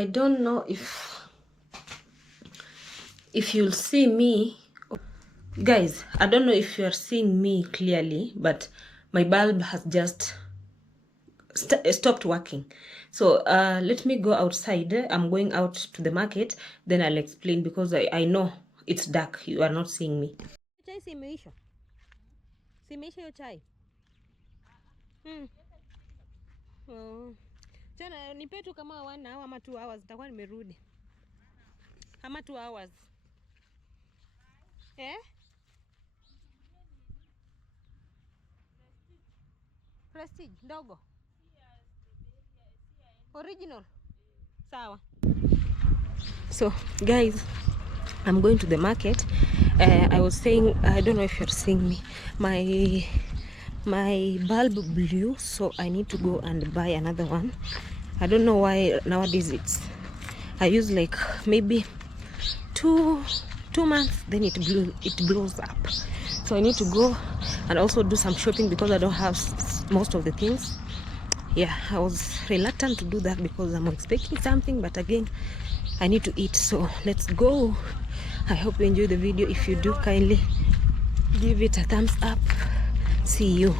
I don't know if you'll see me. Guys, I don't know if you're seeing me clearly, but my bulb has just stopped working. So let me go outside. I'm going out to the market, then I'll explain, because I know it's dark. You are not seeing me. Chai simeisha. Simeisha hiyo chai. Oh. Tena nipe tu kama 1 hour ama 2 hours nitakuwa nimerudi. Ama 2 hours. Prestige ndogo. Original. Sawa. So guys, I'm going to the market. I was saying, I don't know if you're seeing me. My bulb blew, so I need to go and buy another one. I don't know why nowadays I use like maybe two months, then it blows up. So I need to go and also do some shopping because I don't have most of the things. Yeah, I was reluctant to do that because I'm expecting something, but again, I need to eat. So let's go. I hope you enjoy the video. If you do, kindly give it a thumbs up. See you.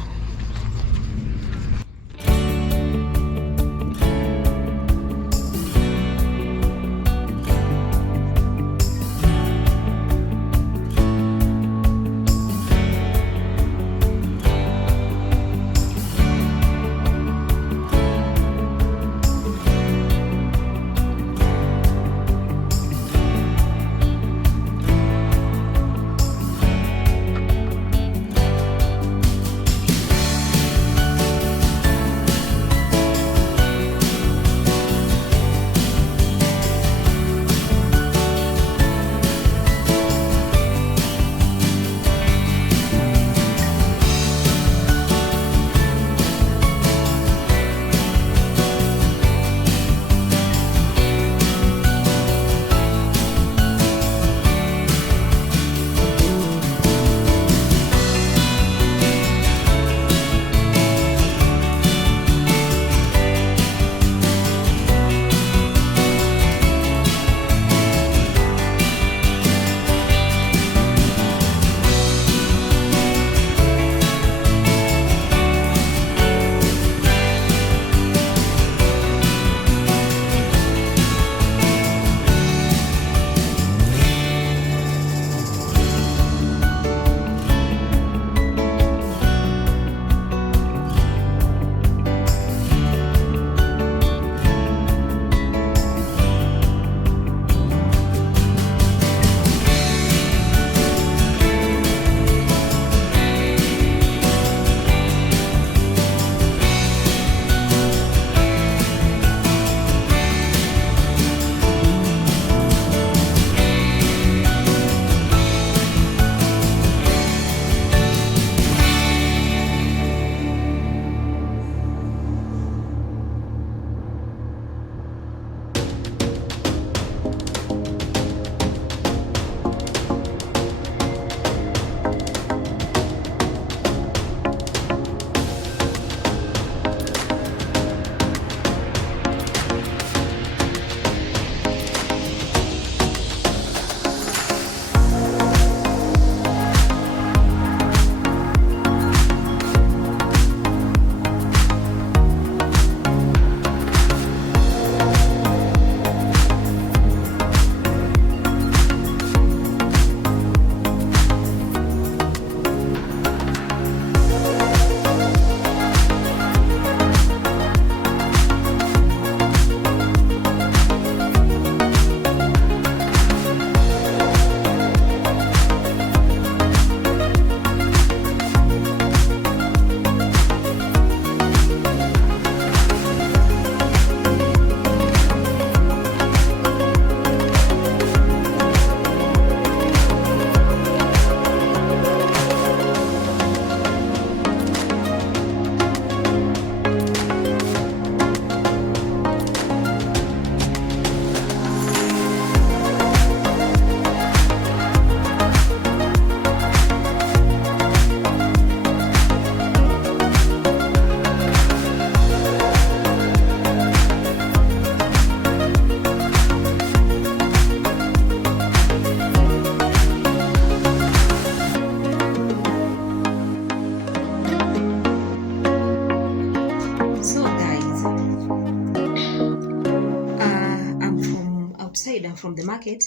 from the market.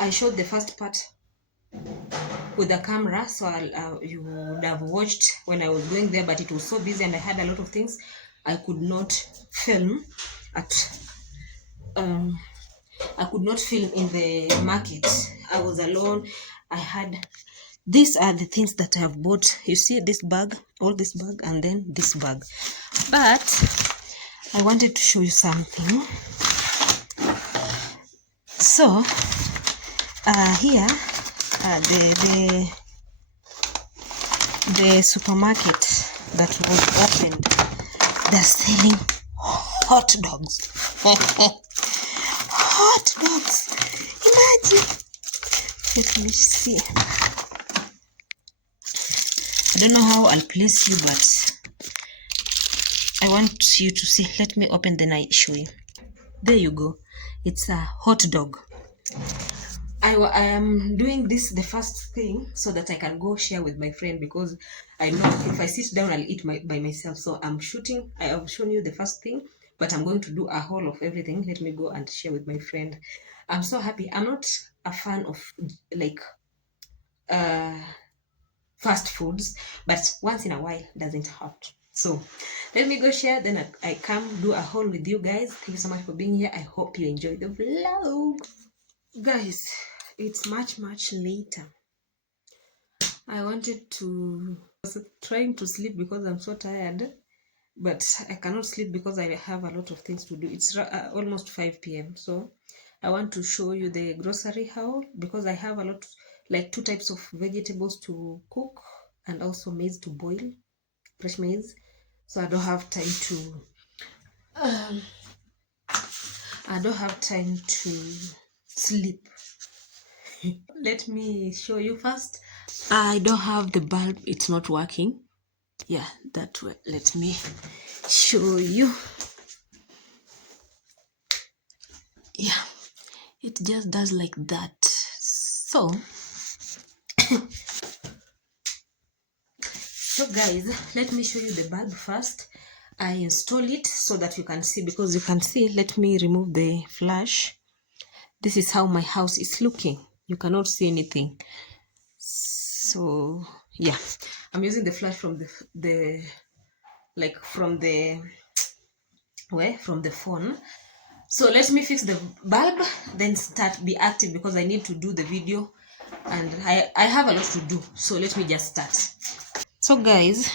I showed the first part with the camera, so you would have watched when I was going there, but it was so busy and I had a lot of things. I could not film at I could not film in the market. I was alone. I had, these are the things that I have bought. You see this bag, all this bag, and then this bag. But I wanted to show you something. So here the supermarket that was opened, they're selling hot dogs. Hot dogs, imagine. Let me see. I don't know how I'll place you, but I want you to see. Let me open, then I show you. There you go. It's a hot dog. I am doing this the first thing so that I can go share with my friend, because I know if I sit down I'll eat by myself. So I have shown you the first thing, but I'm going to do a haul of everything. Let me go and share with my friend. I'm so happy. I'm not a fan of like fast foods, but once in a while doesn't hurt. So let me go share, then I come do a haul with you guys. Thank you so much for being here. I hope you enjoy the vlog. Guys, it's much later. I was trying to sleep because I'm so tired, but I cannot sleep because I have a lot of things to do. It's almost 5 p.m. So I want to show you the grocery haul, because I have a lot, like 2 types of vegetables to cook and also maize to boil, fresh maize. So I don't have time to sleep. Let me show you first. I don't have the bulb, it's not working. Yeah, that way. Let me show you. Yeah, it just does like that. So guys, let me show you the bulb first. I install it so that you can see, because you can see. Let me remove the flash. This is how my house is looking. You cannot see anything. So yeah, I'm using the flash from from the phone. So let me fix the bulb, then be active, because I need to do the video and I have a lot to do. So let me just start. So guys,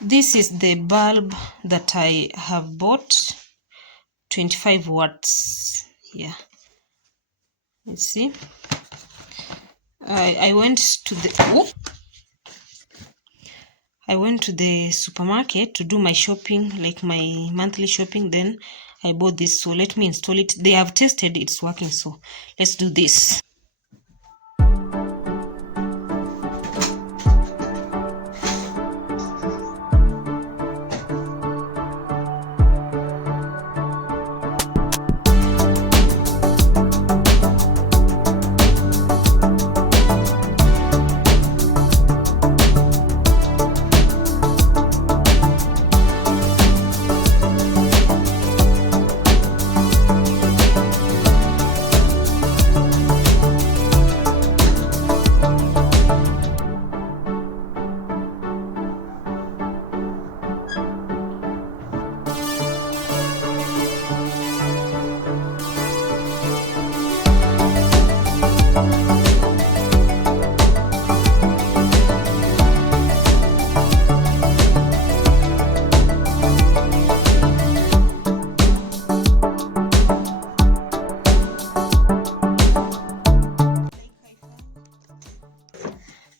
this is the bulb that I have bought, 25 watts. Yeah, you see, I went to the supermarket to do my shopping, like my monthly shopping. Then I bought this. So let me install it. They have tested it's working. So let's do this.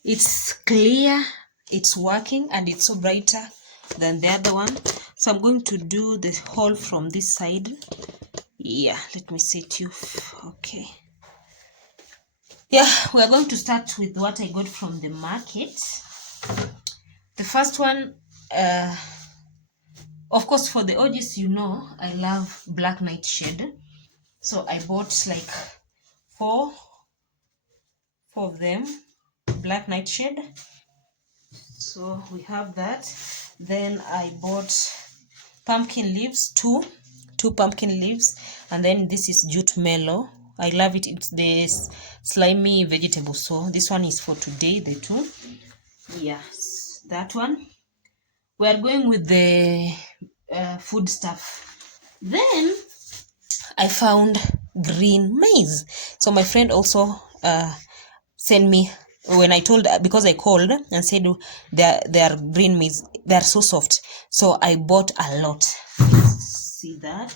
It's clear, it's working, and it's so brighter than the other one. So I'm going to do the haul from this side. Yeah, let me set you. Okay. Yeah, we're going to start with what I got from the market. The first one, of course, for the OGs, you know, I love black nightshade. So I bought like four of them, black nightshade. So we have that. Then I bought pumpkin leaves, two 2 pumpkin leaves, and then this is jute mellow. I love it. It's the slimy vegetable, so this one is for today, the 2. Yes, that one. We are going with the food stuff. Then I found green maize. So my friend also sent me, when I told, because I called and said they are green maize, they are so soft. So I bought a lot. See that?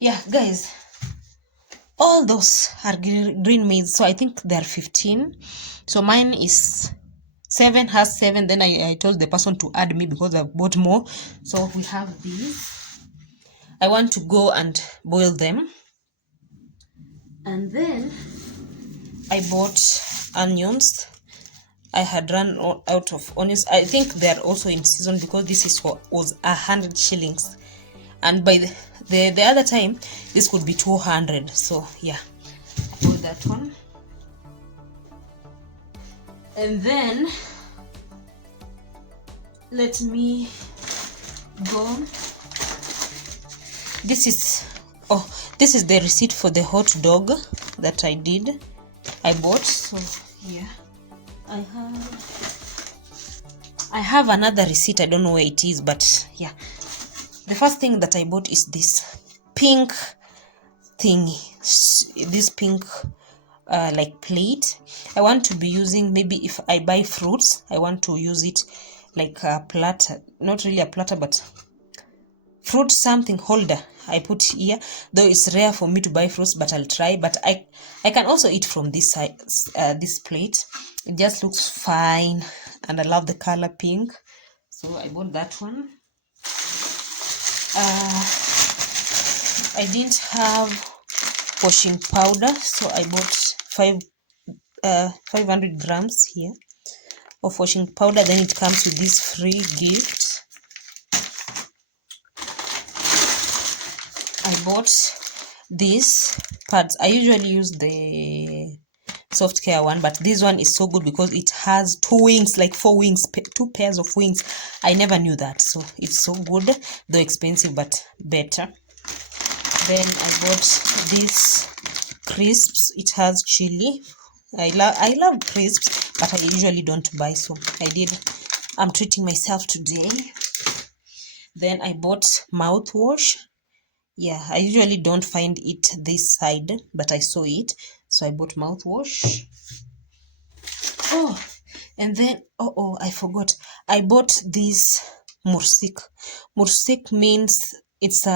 Yeah, guys, all those are green maize. So I think they're 15. So mine is 7, has 7. Then I told the person to add me because I bought more. So we have these. I want to go and boil them. And then I bought onions. I had run out of onions. I think they're also in season because this is was 100 shillings. And by the other time, this could be 200. So yeah, I bought that one. And then let me go. This is the receipt for the hot dog that I bought. So yeah, I have another receipt. I don't know where it is, but yeah, the first thing that I bought is this pink thingy, this pink like plate. I want to be using, maybe if I buy fruits, I want to use it like a platter, not really a platter, but fruit something holder I put here, though it's rare for me to buy fruits, but I'll try. But I can also eat from this side, this plate. It just looks fine, and I love the color pink, so I bought that one. I didn't have washing powder, so I bought 500 grams here of washing powder. Then it comes with this free gift. I bought these pads. I usually use the soft care one, but this one is so good because it has 2 wings, like 4 wings, 2 pairs of wings. I never knew that, so it's so good, though expensive, but better. Then I bought these crisps. It has chili. I love crisps, but I usually don't buy, so I'm treating myself today. Then I bought mouthwash. Yeah, I usually don't find it this side, but I saw it, so I bought mouthwash. Oh, and then I forgot. I bought this mursik. Mursik means it's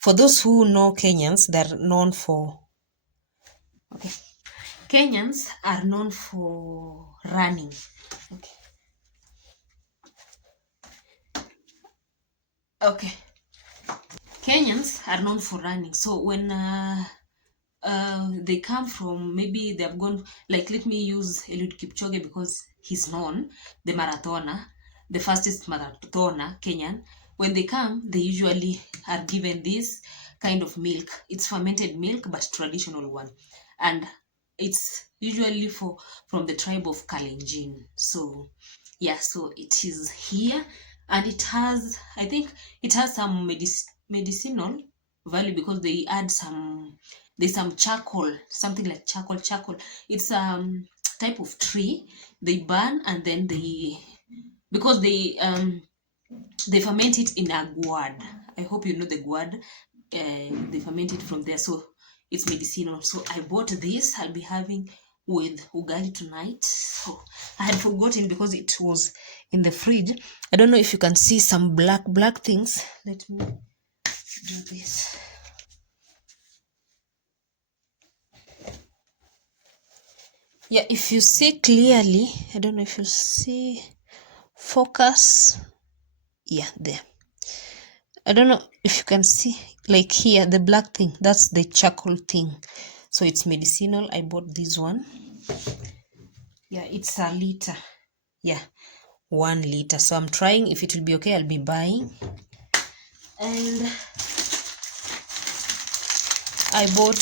for those who know Kenyans, they're known for, okay, Kenyans are known for running. Okay. Kenyans are known for running. So when they come from, maybe they have gone, like, let me use Eliud Kipchoge because he's known, the marathoner, the fastest marathoner, Kenyan. When they come, they usually are given this kind of milk. It's fermented milk, but traditional one. And it's usually from the tribe of Kalenjin. So yeah, so it is here, and it has, I think it has some medicinal value because they add there's some charcoal, something like charcoal. It's type of tree they burn, and then because they ferment it in a gourd. I hope you know the gourd. They ferment it from there, so it's medicinal. So I bought this. I'll be having with ugali tonight. So I had forgotten because it was in the fridge. I don't know if you can see some black things. Let me do this. Yeah, if you see clearly, I don't know if you see, focus. Yeah, there. I don't know if you can see, like here, the black thing, that's the charcoal thing. So it's medicinal. I bought this one. Yeah, it's a liter. Yeah, 1 liter. So I'm trying if it will be okay, I'll be buying. And I bought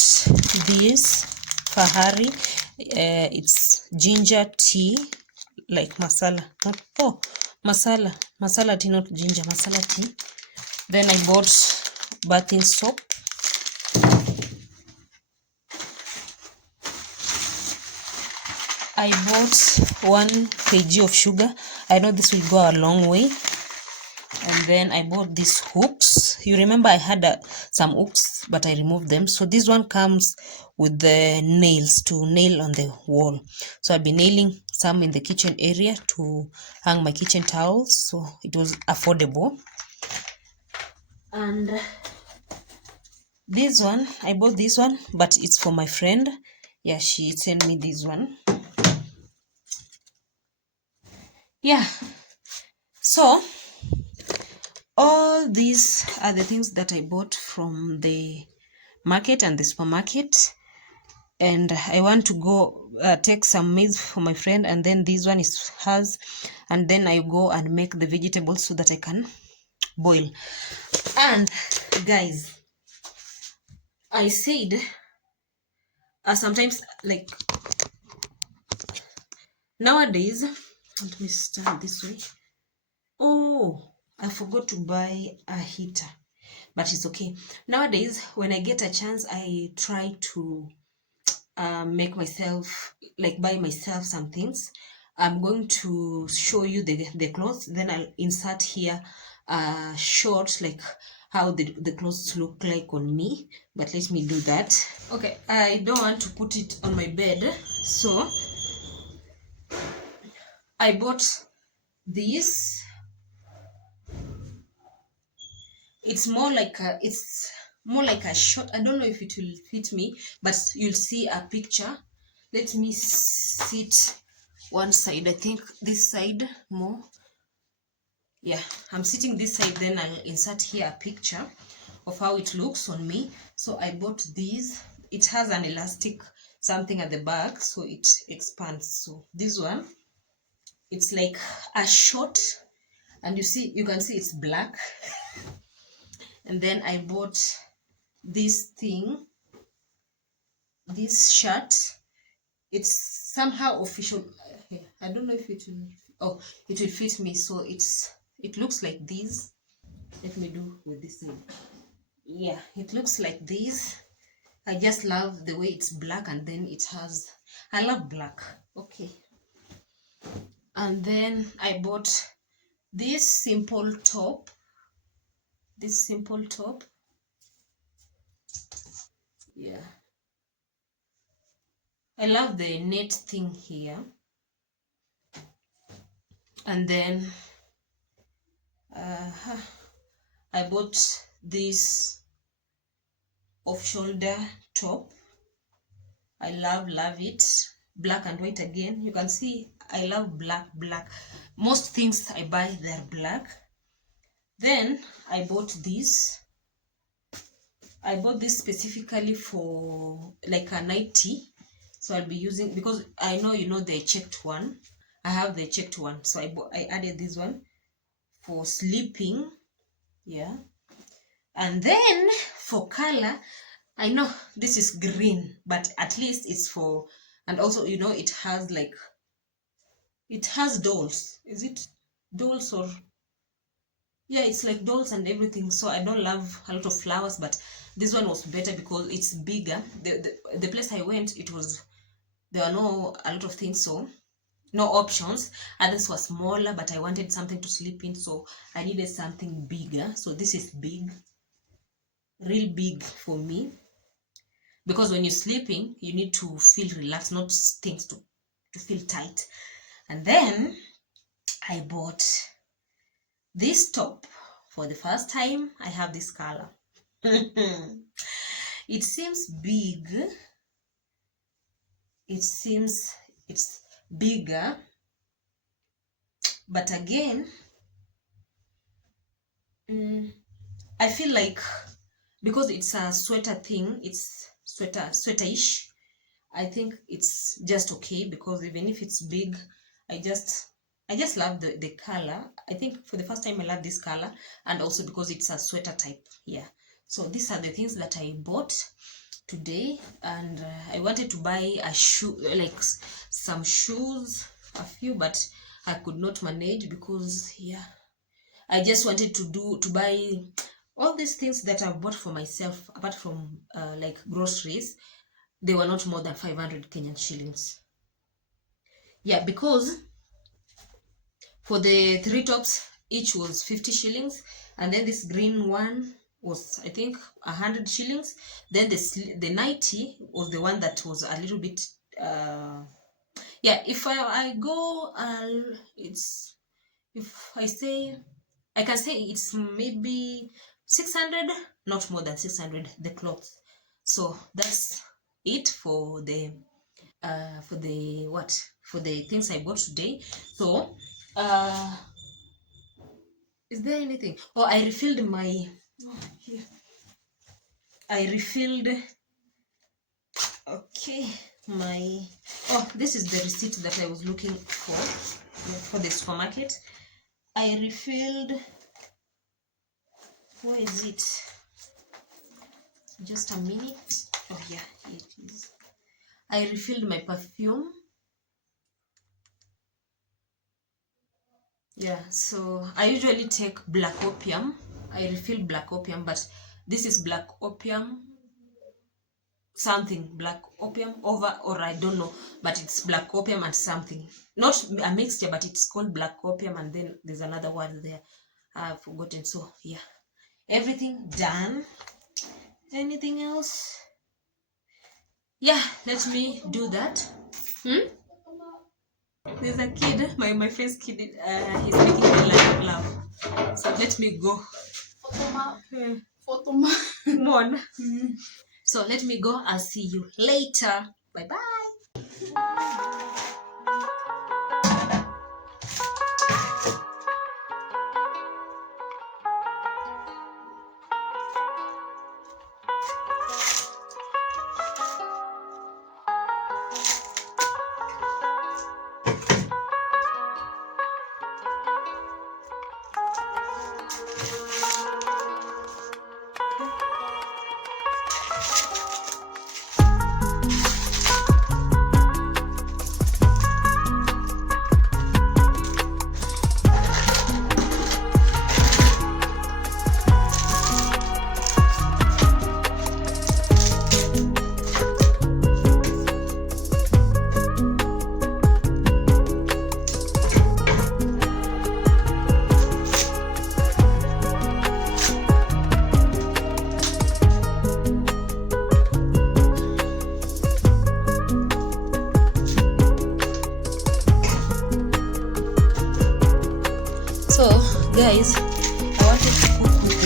this Fahari. It's ginger tea, like masala. Masala tea, not ginger, masala tea. Then I bought bathing soap. I bought 1 kg of sugar. I know this will go a long way. And then I bought these hooks. You remember I had some hooks, but I removed them. So this one comes with the nails to nail on the wall. So I've been nailing some in the kitchen area to hang my kitchen towels. So it was affordable. And this one, I bought this one, but it's for my friend. Yeah, she sent me this one. Yeah. So all these are the things that I bought from the market and the supermarket. And I want to go take some maize for my friend, and then this one is hers, and then I go and make the vegetables so that I can boil. And guys, I said sometimes, like nowadays, let me stand this way. Oh, I forgot to buy a heater, but it's okay. Nowadays, when I get a chance, I try to make myself, like buy myself some things. I'm going to show you the clothes, then I'll insert here a short, like how the clothes look like on me. But let me do that. Okay, I don't want to put it on my bed, so I bought this. It's more like a short. I don't know if it will fit me, but you'll see a picture. Let me sit one side. I think this side more. Yeah, I'm sitting this side, then I'll insert here a picture of how it looks on me. So I bought this. It has an elastic something at the back, so it expands. So this one, it's like a short, and you can see it's black. And then I bought this thing, this shirt. It's somehow official. I don't know if it will. Oh, it will fit me. So it looks like this. Let me do with this thing. Yeah, it looks like this. I just love the way it's black, and then it has. I love black. Okay. And then I bought this simple top. This simple top. Yeah. I love the net thing here. And then I bought this off-shoulder top. I love it. Black and white again. You can see I love black. Most things I buy, they're black. Then I bought this. I bought this specifically for like a nightie. So I'll be using, because I know the checked one. I have the checked one. So I added this one for sleeping. Yeah. And then for color, I know this is green, but at least it's for, and also it has like, it has dolls. Is it dolls or, yeah, it's like dolls and everything. So I don't love a lot of flowers, but this one was better because it's bigger. The place I went, there were no a lot of things, so no options. Others were smaller, but I wanted something to sleep in, so I needed something bigger. So this is big, real big for me, because when you're sleeping, you need to feel relaxed, not things to feel tight. And then I bought this top for the first time. I have this color. It seems big. It seems it's bigger, but again, I feel like, because it's a sweater thing, it's sweaterish, I think it's just okay, because even if it's big, I I just love the color. I think for the first time I love this color, and also because it's a sweater type. Yeah. So these are the things that I bought today, and I wanted to buy a shoe, like some shoes, a few, but I could not manage because yeah, I just wanted to buy all these things that I bought for myself, apart from like groceries. They were not more than 500 Kenyan shillings. Yeah, because for the three tops, each was 50 shillings, and then this green one was, I think, 100 shillings. Then the 90 was the one that was a little bit yeah, if I go it's, if I say, I can say it's maybe 600, not more than 600, the clothes. So that's it for the what, for the things I bought today. So is there anything? Oh, I refilled my, oh, here. I refilled, okay, my, oh, this is the receipt that I was looking for the supermarket. I refilled, where is it? Just a minute. Oh yeah, it is. I refilled my perfume. Yeah, so I usually take black opium. I refill black opium, but this is black opium something, black opium over, or I don't know, but it's black opium and something, not a mixture, but it's called black opium, and then there's another word there I've forgotten. So yeah, everything done. Anything else? Yeah, let me do that. There's a kid, my friend's kid, he's making me laugh. So let me go. Come on. So let me go. I'll see you later. Bye bye. So guys, I wanted to cook with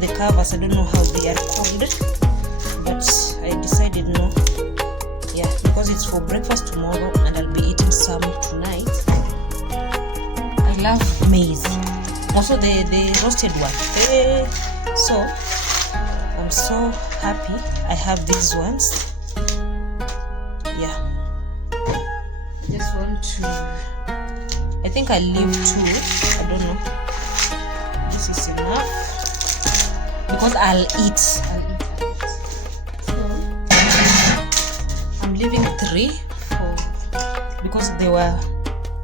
the covers. I don't know how they are called, but I decided no. Yeah, because it's for breakfast tomorrow and I'll be eating some tonight. I love maize, also the roasted one. So I'm so happy I have these ones. Yeah, I just want to, I think I leave two. I don't know. This is enough because I'll eat. So I'm leaving 3 because they were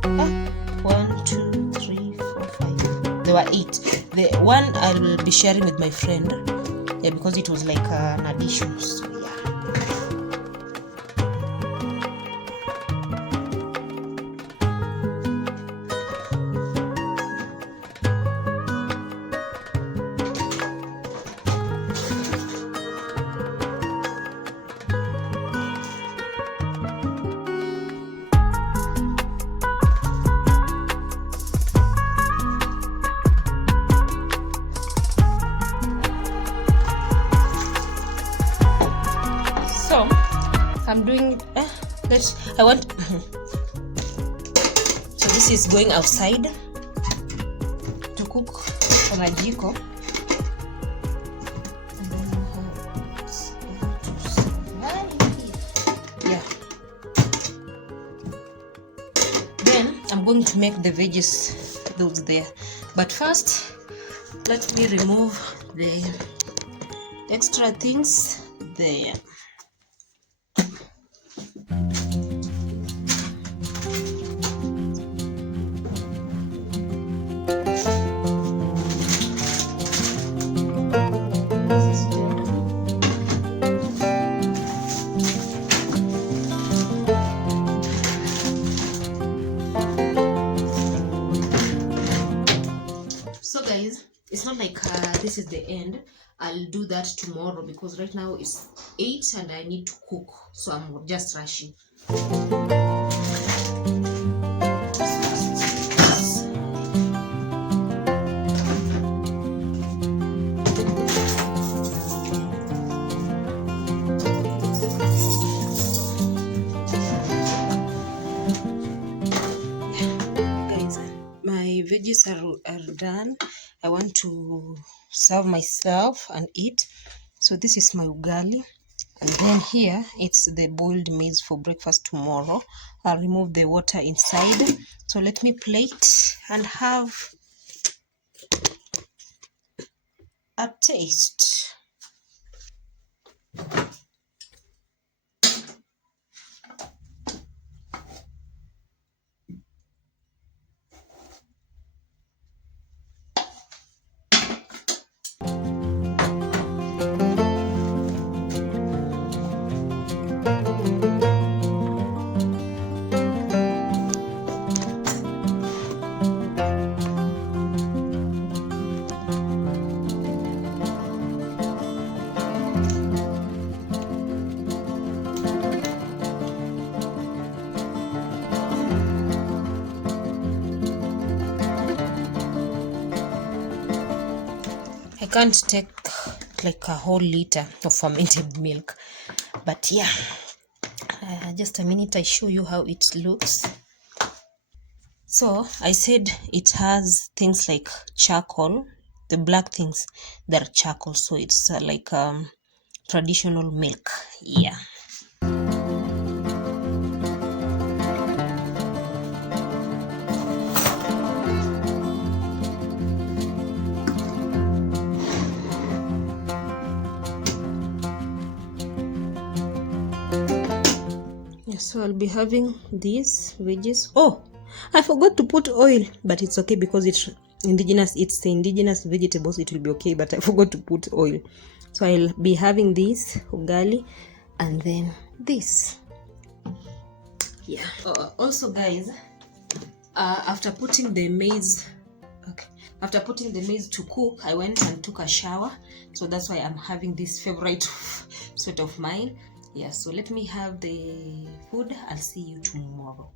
1, 2, 3, 4, 5. There were 8. The one I will be sharing with my friend. Yeah, because it was like an addition. So yeah. So I'm doing that. I want so this is going outside to cook on a jiko. Yeah, I'm going to make the veggies, those there, but first let me remove the extra things there. So guys, it's not like this is the end. I'll do that tomorrow because right now it's 8 and I need to cook, so I'm just rushing. Guys, my veggies are done. I want to serve myself and eat. So this is my ugali, and then here it's the boiled maize for breakfast tomorrow. I'll remove the water inside. So let me plate and have a taste. I can't take like a whole liter of fermented milk, but yeah, just a minute, I show you how it looks. So I said it has things like charcoal, the black things that are charcoal, so it's like traditional milk. Yeah. So I'll be having these veggies. Oh, I forgot to put oil, but it's okay because it's the indigenous vegetables, it will be okay, but I forgot to put oil. So I'll be having this ugali and then this. Yeah. Also guys, after putting the maize to cook, I went and took a shower, so that's why I'm having this favorite sweat of mine. Yeah, so let me have the food. I'll see you tomorrow.